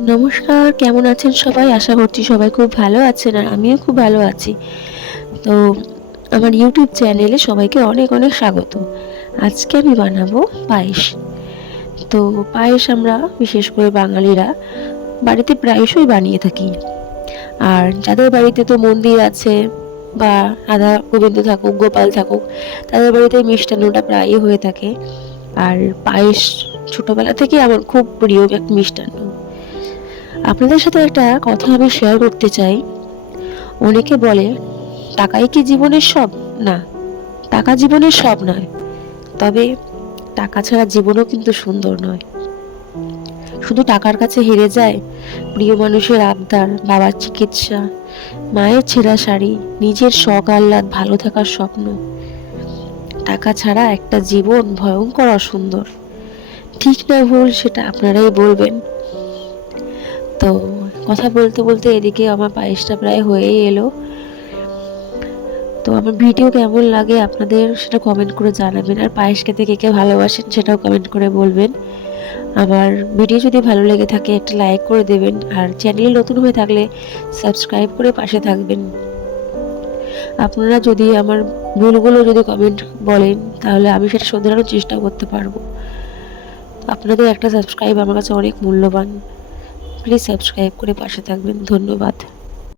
নমস্কার, কেমন আছেন সবাই? আশা করছি সবাই খুব ভালো আছেন আর আমিও খুব ভালো আছি। তো আমার ইউটিউব চ্যানেলে সবাইকে অনেক অনেক স্বাগত। আজকে আমি বানাবো পায়েস। তো পায়েস আমরা বিশেষ করে বাঙালিরা বাড়িতে প্রায়শই বানিয়ে থাকি। আর যাদের বাড়িতে তো মন্দির আছে বা রাধা গোবিন্দ থাকুক, গোপাল থাকুক, তাদের বাড়িতে মিষ্টান্নটা প্রায়ই হয়ে থাকে। আর পায়েস ছোটবেলা থেকে আমার খুব প্রিয় একটা মিষ্টান্ন। আপনাদের সাথে একটা কথা আমি শেয়ার করতে চাই। অনেকে বলে টাকাই কি জীবনের সব? না, টাকা জীবনের সব নয়। তবে টাকা ছাড়া জীবনও কিন্তু সুন্দর নয়। শুধু টাকার কাছে হেরে যায় প্রিয় মানুষের আবদার, বাবার চিকিৎসা, মায়ের ছেঁড়া শাড়ি, নিজের শখ আহ্লাদ, ভালো থাকার স্বপ্ন। টাকা ছাড়া একটা জীবন ভয়ঙ্কর অসুন্দর। ঠিক না ভুল সেটা আপনারাই বলবেন। তো কথা বলতে বলতে এদিকে আমার পায়েসটা প্রায় হয়েই এলো। তো আমার ভিডিও কেমন লাগে আপনাদের সেটা কমেন্ট করে জানাবেন। আর পায়েস খেতে কে কে ভালোবাসেন সেটাও কমেন্ট করে বলবেন। আমার ভিডিও যদি ভালো লেগে থাকে একটা লাইক করে দেবেন। আর চ্যানেলে নতুন হয়ে থাকলে সাবস্ক্রাইব করে পাশে থাকবেন। আপনারা যদি আমার ভুলগুলো যদি কমেন্ট বলেন তাহলে আমি সেটা শোধরানোর চেষ্টা করতে পারবো। আপনাদের একটা সাবস্ক্রাইব আমার কাছে অনেক মূল্যবান। প্লিজ সাবস্ক্রাইব করে পাশে থাকবেন। ধন্যবাদ।